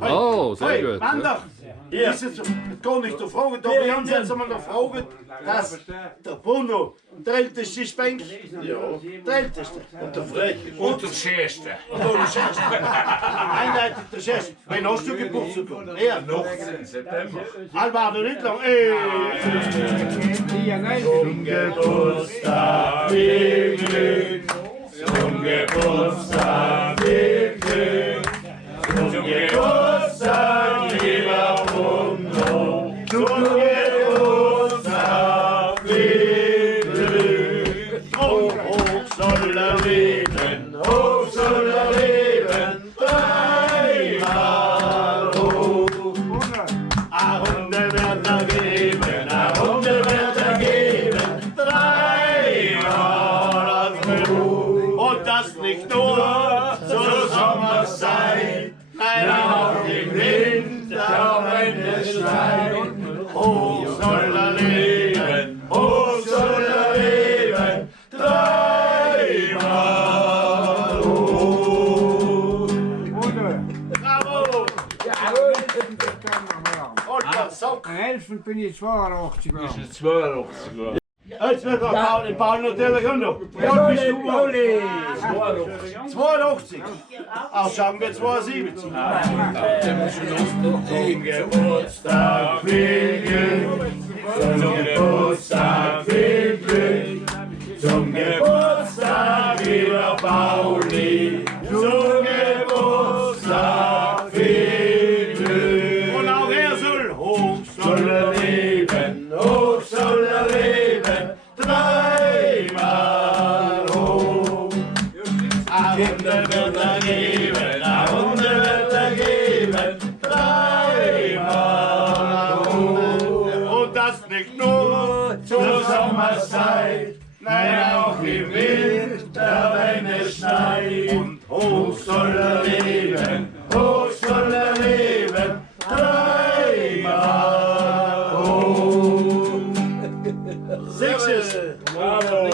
Oh, sehr gut. Wander, ist es gar nicht der Frage, da wir haben jetzt einmal eine Frage, dass der Bruno der älteste Spenk, ja, der älteste. Und der Frech. Und der Schärfste. Und der Schärfste. Eindeutig der Schärfste. Wann hast du Geburtstag? Ja. 18. September. Alba, du nicht lang. Zum Geburtstag viel Glück. Zum Geburtstag viel Glück. Zum Geburtstag, lieber Bruno. Zum Geburtstag viel Glück. Hoch soll er leben, hoch soll er leben. Dreimal hoch. A Runde wird er geben, a Runde wird er geben. Dreimal hoch. Und das nicht nur zur Sommerzeit, nein auch im Winter, wenn es schneit. Hoch soll er leben, hoch soll er leben. Dreimal hoch. Bravo! Und der Sock. Helfen bin ich 82 Jahre. 82 Jahre. Jetzt wird er Paul natürlich auch noch. Wie alt bist du? 82. Auch sagen wir 72. Zum Geburtstag viel Glück, zum Geburtstag viel Glück, zum Geburtstag lieber Pauli, zum Geburtstag viel Glück. Und auch er soll hoch Soll er leben, hoch soll er leben, dreimal hoch. A Runde wird er geben, a Runde wird er geben, dreimal hoch. Und das nicht nur Zur Sommerzeit, nein auch im Winter, wenn es schneit. Und hoch soll er leben, hoch soll er leben, dreimal hoch. Sechstes. Bravo.